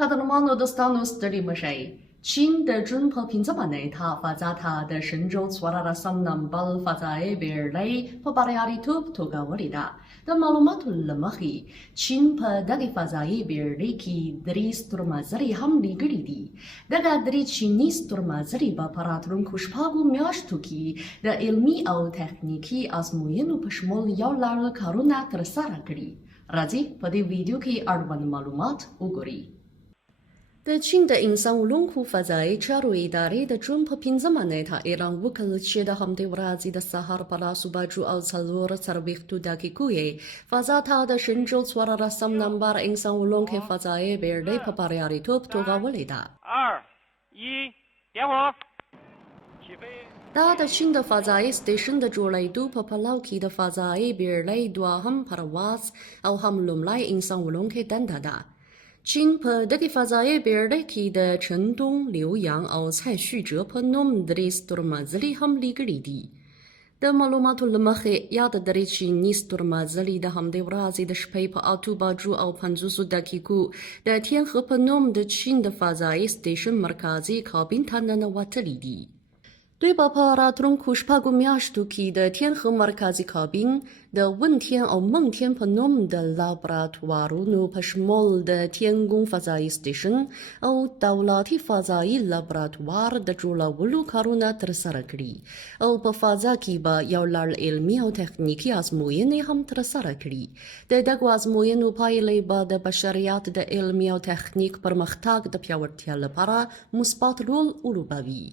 قدرمانو دوستانو ستړي مشئ. چین د جون په 15مه نېټه فضا ته د شنجو 14 نمبر فضايي بېړۍ په برياليتوب توغولې ده. د معلوماتو له مخې چین په دغې فضايي بېړۍ کې 3 ستورمزلي هم لیږلي دي. دغه 3 چیني ستورمزلي به په راتلونکو شپږو میاشتو کې د علمي او تخنیکي ازموینو په شمول یو لړ کارونه ترسره کړي. راځئ په دې ویډیو کې اړوند معلومات وګورئ. د چین د انسان وړونکو فضايي چارو ادارې د جون په 15مه نېټه اعلان وکړ چې د همدې ورځې د سهار په 10:04 دقیقو یې فضا ته د شنجو 14 نمبر انسان وړونکې فضايي بېړۍ په برياليتوب توغولې ده. دا د چین د فضايي سټیشن د جوړېدو په پلو کې د فضايي بېړۍ دوهم پرواز او هم لومړی انسان وړونکې دنده ده. چین په دغې فضايي بېړۍ کې د چندونګ، لیویانګ او څای شوجه په نوم 3 ستورمزلي هم لیږلي دي. د معلوماتو له مخې یاد 3 چیني ستورمزلي د همدې ورځې د شپې په 8:50 دقیقو د تیانخه په نوم د چین د فضايي سټیشن مرکزي کابین ته ننوتلي دي. دوی به په راتلونکو شپږو میاشتو کې د تیانخه مرکزي کابین د ونتین او منتین په نوم د لابراتوارونو په شمول د تیانګونګ فضايي سټیشن او دولتي فضايي لابراتوار د جوړولو کارونه ترسره کړي او په فضا کې به یو لړ علمي او تخنیکي ازموینې هم ترسره کړي. د دغو ازموینو پایلې به د بشریت د علمي او تخنیک پرمختګ د پیاوړتیا لپاره مثبت رول ولوبوي.